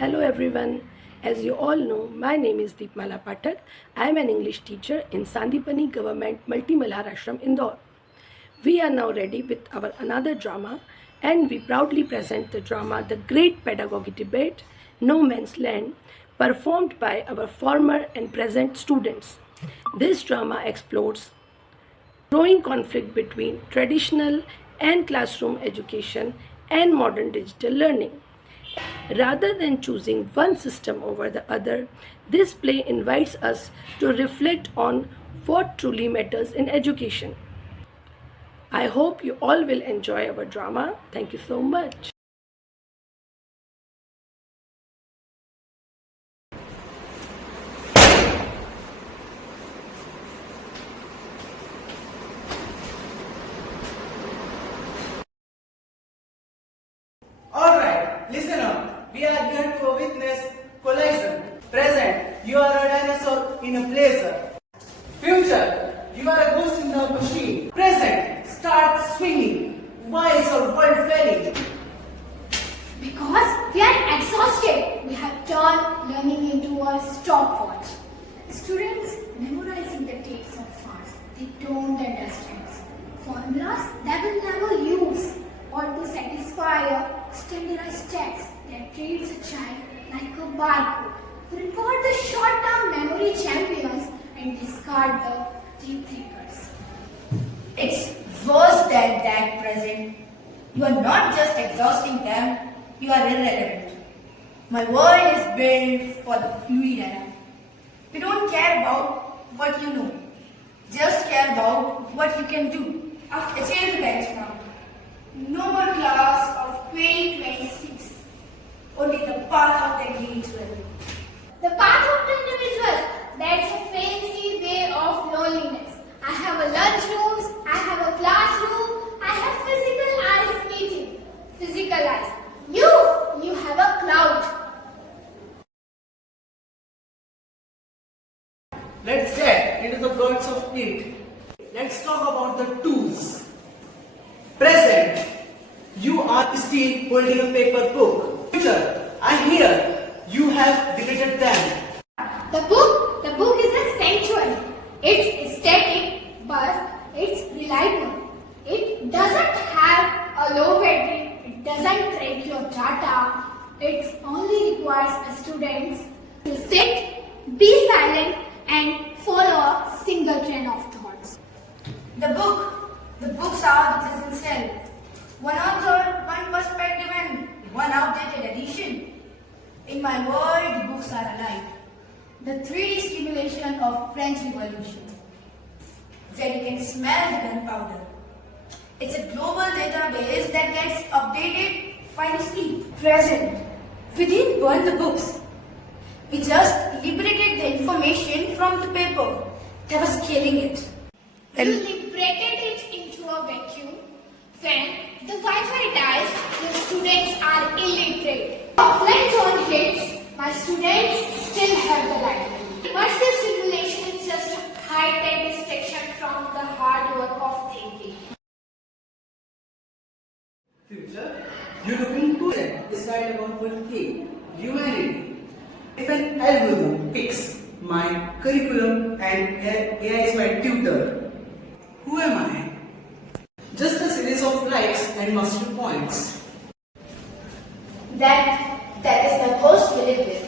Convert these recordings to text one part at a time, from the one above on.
Hello everyone. As you all know, my name is Deepmala Pathak. I am an English teacher in Sandipani Government Multi-Malhar Ashram, Indore. We are now ready with our another drama, and we proudly present the drama The Great Pedagogy Debate, No Man's Land, performed by our former and present students. This drama explores growing conflict between traditional and classroom education and modern digital learning. Rather than choosing one system over the other, this play invites us to reflect on what truly matters in education. I hope you all will enjoy our drama. Thank you so much. Alright, listen up. We are here to witness collision. Present, you are a dinosaur in a blazer. Future, you are a ghost in the machine. Present, start swinging. Why is our world failing? Because we are exhausted. We have turned learning into a stopwatch. Students memorizing the dates of fast. They don't understand formulas they will never use, or to satisfy a standardized text that treats a child like a barcode. Reward the short-term memory champions and discard the deep thinkers. It's worse than that, present. You are not just exhausting them, you are irrelevant. My world is built for the fluid era. We don't care about what you know, just care about what you can do. After change the benchmark. No more class of 2026, only the path of the individual. The path of the individual, that's a fancy way of loneliness. I have a lunchrooms, I have a classroom, I have physical eyes meeting. Physical eyes. You have a cloud. Let's get into the birds of it. Let's talk about the tools. Present, you are still holding a paper book. Future, I hear you have deleted them. The book is a sanctuary. It's static, but it's reliable. It doesn't have a low battery. It doesn't track your data. It only requires the students to sit, be silent, and follow a single train of thoughts. The books are the prison cell. One author, one perspective, and one outdated edition. In my world, the books are alive. The 3D stimulation of French Revolution, where you can smell the gunpowder. It's a global database that gets updated while you sleep. Present. We didn't burn the books. We just liberated the information from the paper that was killing it. You liberated it into a vacuum. When the Wi-Fi dies, your students are illiterate. Offline zone hits, my students still have the library. Immersive simulation is just a high-tech distraction from the hard work of thinking. Future, you looking to decide about one thing, humanity. If an algorithm picks my curriculum and AI is my tutor, who am I? Just a series of likes and mastery points. That is the ghost we live with.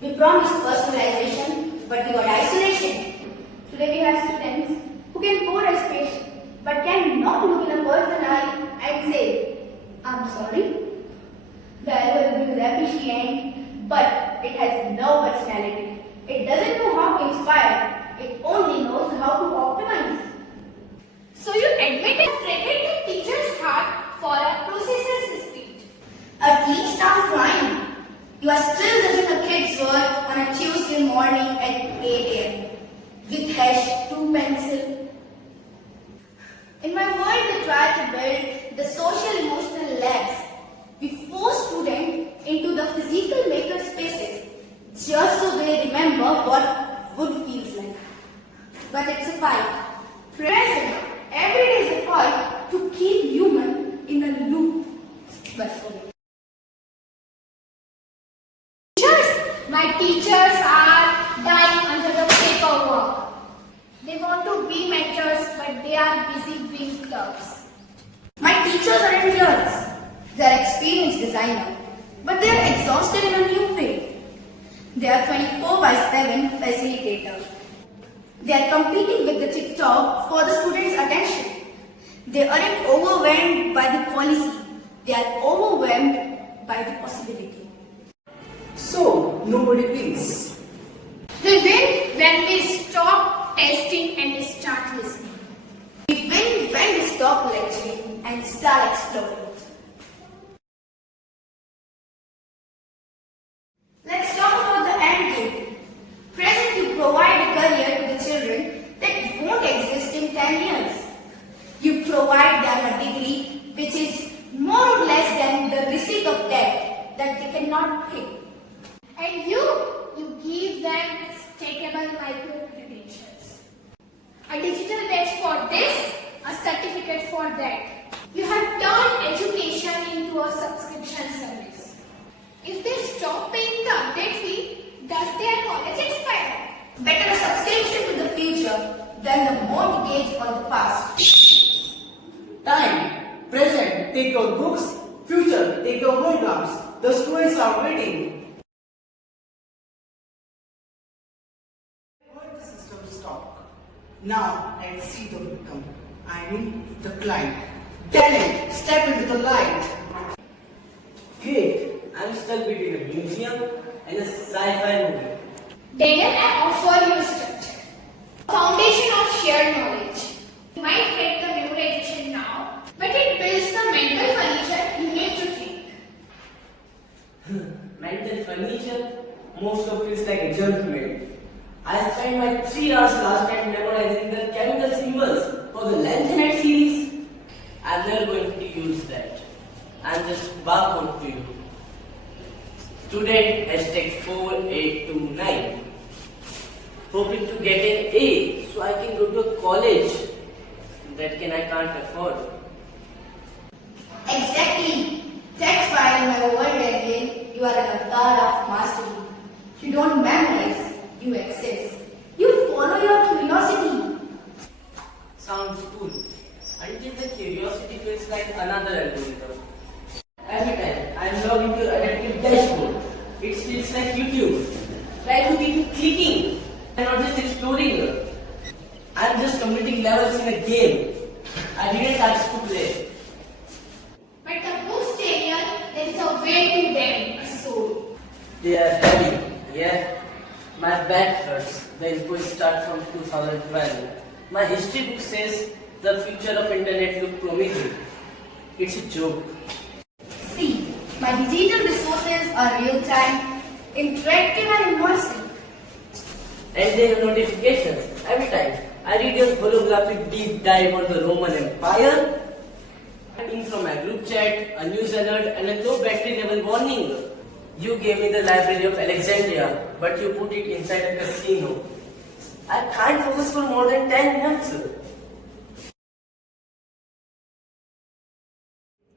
We promised personalization, but we got isolation. Today we have students who can code as patient, but can not look in a person's eye and say, I'm sorry. The algorithm is efficient, but it has no personality. It doesn't know how to inspire. It only knows how to optimize. So you admitted traded the teacher's heart for a processor's speed. At least I'm trying. You are still judging a kid's work on a Tuesday morning at 8 a.m. with hash 2 pencil. In my world, we try to build the social emotional labs. We force students into the physical maker spaces just so they remember what wood feels like. But it's a fight. Present, every day is a fight to keep human in a loop. But My teachers are dying under the paperwork. They want to be mentors, but they are busy being clerks. My teachers aren't clerks. They are experienced designers, but they are exhausted in a new way. They are 24/7 facilitators. They are competing with the TikTok for the students' attention. They aren't overwhelmed by the policy. They are overwhelmed by the possibility. So, nobody wins. We win when we stop testing and start listening. We win when we stop lecturing and start exploring. Let's talk about the end game. Present, you provide a career to the children that won't exist in 10 years. You provide them a degree which is more or less than the receipt of debt that they cannot pay. And you give them stackable micro credentials. A digital badge for this, a certificate for that. You have turned education into a subscription service. If they stop paying the update fee, does their knowledge expire? Better a subscription to the future than the mortgage on the past. Time, present, take your books. Future, take your holograms. The students are waiting. Let the system stop. Now, let's see the victim. I mean, the client. Talent, step into the light. Great! I'm stuck between a museum and a sci-fi movie. Daniel, I offer you a structure. Foundation of shared knowledge. You might get the memorization now, but it builds the mental furniture you need to think. Mental furniture, most of it is like a junk mail. I spent my 3 hours last night memorizing the chemical symbols for the lanthanide series. I'm never going to use that. I'm just barcode to you. Student hashtag 4829. Hoping to get an A so I can go to a college that I can't afford. Exactly. That's why in my world again, you are an avatar of mastery. You don't memorize, you access. You follow your curiosity. Sounds cool. Until the curiosity feels like another algorithm. Every time I log into your adaptive dashboard, it feels like YouTube. Try to keep clicking and not just exploring. I'm just completing levels in a game. I didn't ask to play. But the books, Daniel, there is a way to them, a soul. They are heavy, yeah. My back hurts. The info starts from 2012. My history book says the future of internet looks promising. It's a joke. See, my digital resources are real-time, interactive and immersive. And they have notifications every time. I read your holographic deep dive on the Roman Empire. In from my group chat, a news alert and a low battery level warning. You gave me the Library of Alexandria, but you put it inside a casino. I can't focus for more than 10 minutes.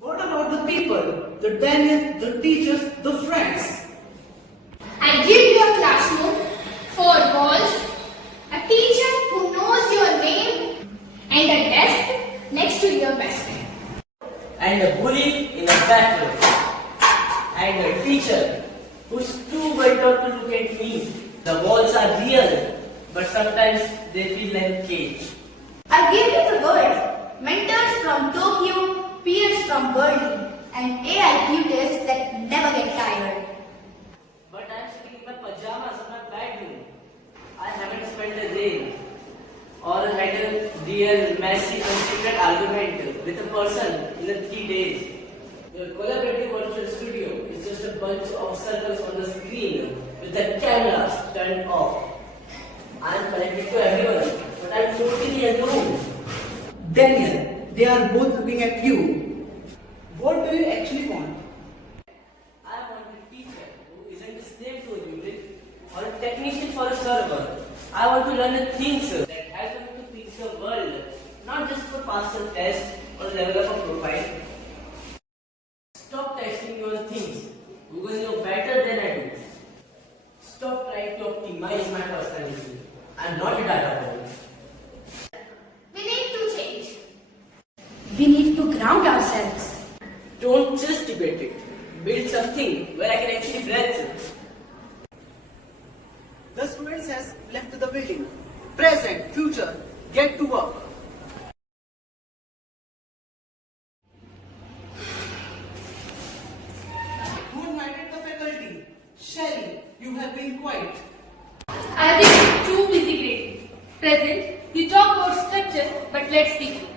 What about the people, the Daniel, the teachers, the friends? I give you a classroom, 4 walls, a teacher who knows your name, and a desk next to your best friend. And a bully in a bathroom. And a teacher who's too burnt out to look at me. The walls are real, but sometimes they feel like a cage. I give you the world. Mentors from Tokyo, peers from Berlin, and AI tutors that never get tired. But I'm sitting in my pajamas in my bedroom. I haven't spent a day or had a real, messy, unscripted argument with a person in the 3 days. Your collaborative virtual studio is just a bunch of circles on the screen with the cameras turned off. I'm connected to everyone, but I'm totally alone. Daniel, they are both looking at you. What do you actually want? I want a teacher who isn't a slave to a unit or a technician for a server. I want to learn the things that help me to fix the world, not just for pass a test or level up a profile. Stop testing your things. Google knows better than I do. build something where I can actually breathe. The students has left the building. Present, future, get to work. Who invited the faculty? Shelly, you have been quiet. I have been too busy grading. Present, you talk about structure, but let's be clear.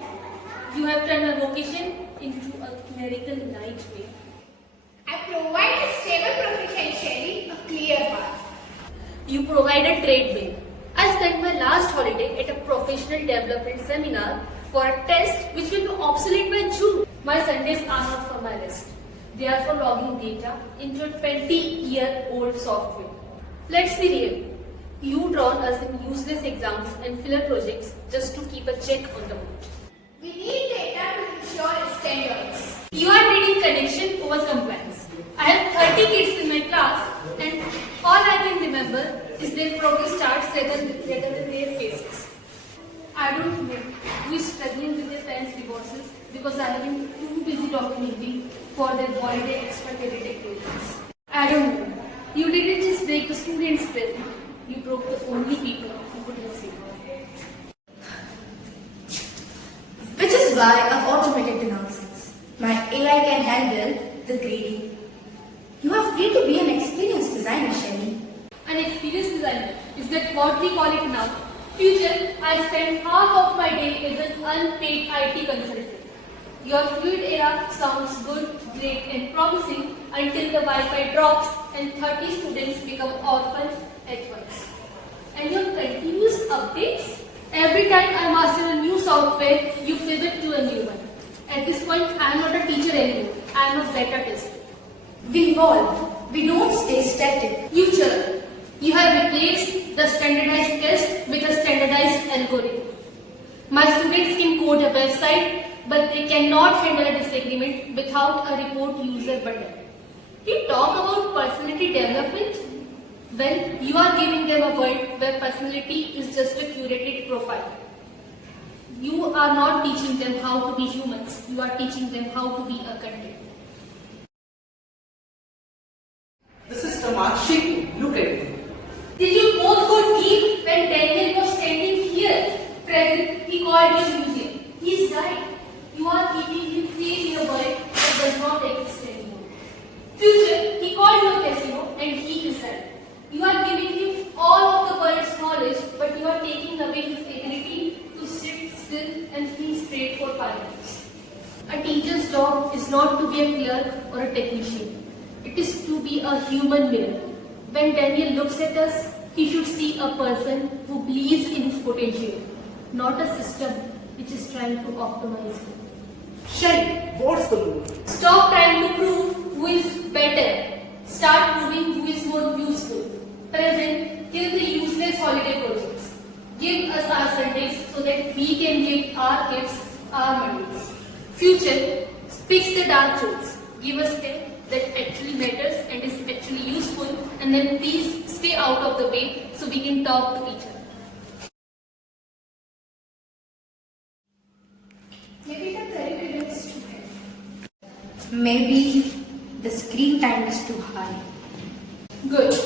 You have turned a vocation into a clerical nightmare. I provide a stable profession, Shelly, a clear path. You provide a trade bill. I spent my last holiday at a professional development seminar for a test which will be obsolete by June. My Sundays are not for my rest. They are for logging data into a 20-year-old software. Let's be real. You drown us in useless exams and filler projects just to keep a check on the board. We need data to ensure standards. You are trading connection over compliance. I have 30 kids in my class and all I can remember is their progress charts rather than their faces. I don't know who is struggling with their parents' divorces because I have been too busy documenting for their holiday extra credit activities. I don't know. You didn't just break the students' present, you broke the only people who could have saved them. Which is why I've automated the nonsense. My AI can handle the grading. You are free to be an experienced designer, Shelly. An experienced designer, is that what we call it now? Future, I spend half of my day as an unpaid IT consultant. Your fluid era sounds good, great and promising until the Wi-Fi drops and 30 students become orphans at once. And your continuous updates? Every time I master a new software, you pivot to a new one. At this point, I am not a teacher anymore. I am a beta tester. We evolve. We don't stay static. You churn. You have replaced the standardized test with a standardized algorithm. My students can code a website, but they cannot handle a disagreement without a report user button. You talk about personality development? Well, you are giving them a world where personality is just a curated profile. You are not teaching them how to be humans. You are teaching them how to be a content. The system are shaking. Look at it. Did you both go deep when Daniel was standing here? Present, he called you museum. He is right. You are keeping him safe in a world that does not exist anymore. Future, he called you a casino and he is right. You are giving him all of the world's knowledge, but you are taking away his ability to sit still and think straight for 5 minutes. A teacher's job is not to be a clerk or a technician. It is to be a human mirror. When Daniel looks at us, he should see a person who believes in his potential, not a system which is trying to optimize him. Shelly, what's the move? Stop trying to prove who is better. Start proving who is more useful. Present, kill the useless holiday projects. Give us our Sundays so that we can give our kids our Mondays. Future, fix the dark jokes. Give us tech that actually matters and is actually useful, and then please stay out of the way so we can talk to each other. Maybe the curriculum is too heavy. Maybe the screen time is too high. Good.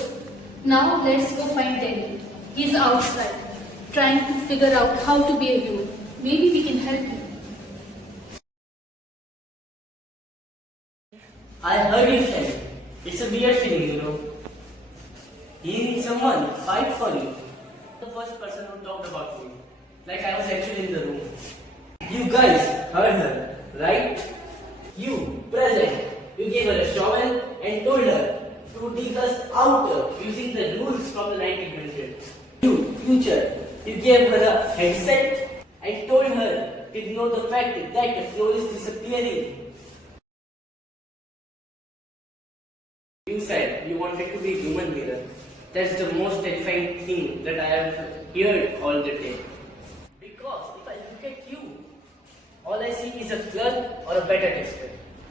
Now let's go find Daniel. He's outside, trying to figure out how to be a human. Maybe we can help him. I heard you said it's a weird feeling, you know. Hearing someone fight for you. The first person who talked about me, like I was actually in the room. You guys heard her, right? You, present, you gave her a shovel and told her to dig us out using the rules from the 1900s. You, future, you gave her a headset and told her to ignore the fact that the flow is disappearing. You said you wanted to be a human mirror. That's the most terrifying thing that I have heard all the day. Because if I look at you, all I see is a clerk or a beta tester.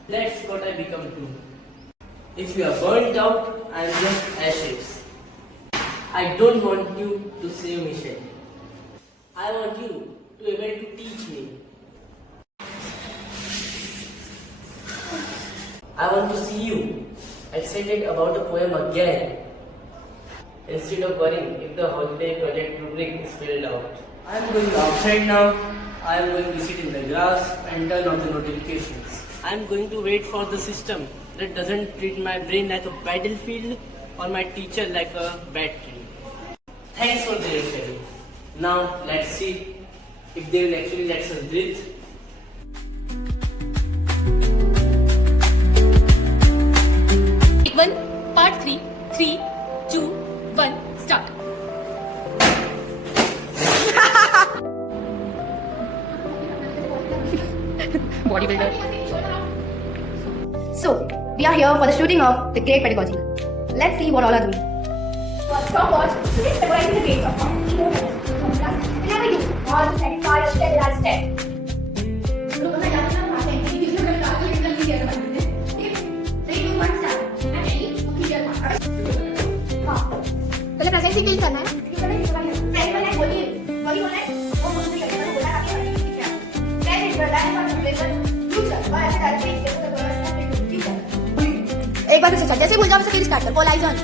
That's what I become too. If you are burnt out, I am just ashes. I don't want you to save me, Shelly. I want you to be able to teach me. I want to see you excited about the poem again. Instead of worrying if the holiday project rubric is filled out. I am going outside now. I am going to sit in the grass and turn off the notifications. I am going to wait for the system that doesn't treat my brain like a battlefield or my teacher like a battery. Thanks for the reassurance. Now let's see if they will actually let us breathe. Take 1, part 3, 3, 2, 1, start. Bodybuilder. So, we are here for the shooting of the great pedagogy. Let's see what all are doing. For stopwatch, students memorizing the grades of each class. Whenever you all to satisfy a standardized test. पहले present feel करना है एक बार फिर से जैसे भूल जाओ वैसे फिर स्टार्ट कर all eyes on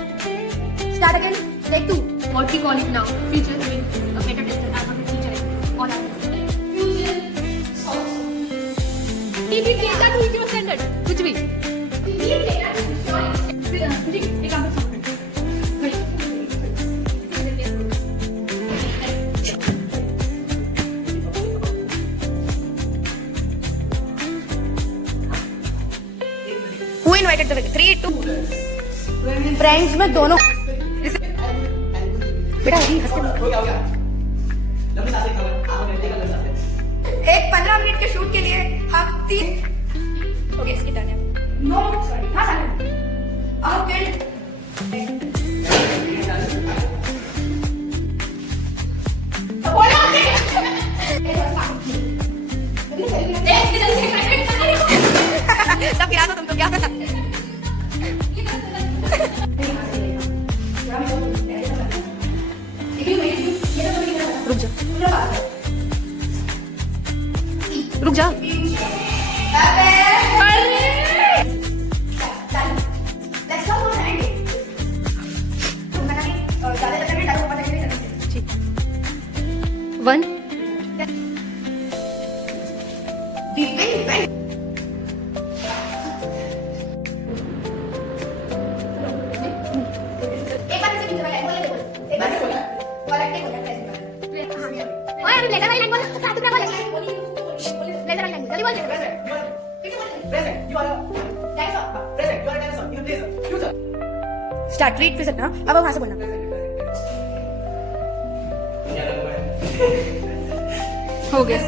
start again take 2 What we call it now, future means a better distance as of the future. All our fusion songs. TPT का कुछ भी standard कुछ भी. Example song. Who invited the 3, 2 friends में दोनों बेटा अभी हंस के हो गया लंबी सांसें खाओ आप लंबी सांसें एक 15 मिनट के शूट के लिए हम 3 ओके इसकी टर्न है नो सॉरी हाँ सर आप के सब गिरा दो तुमको क्या रुक जा वन स्टार्ट रीड फिर सकना अब वहां से बोलना हो गया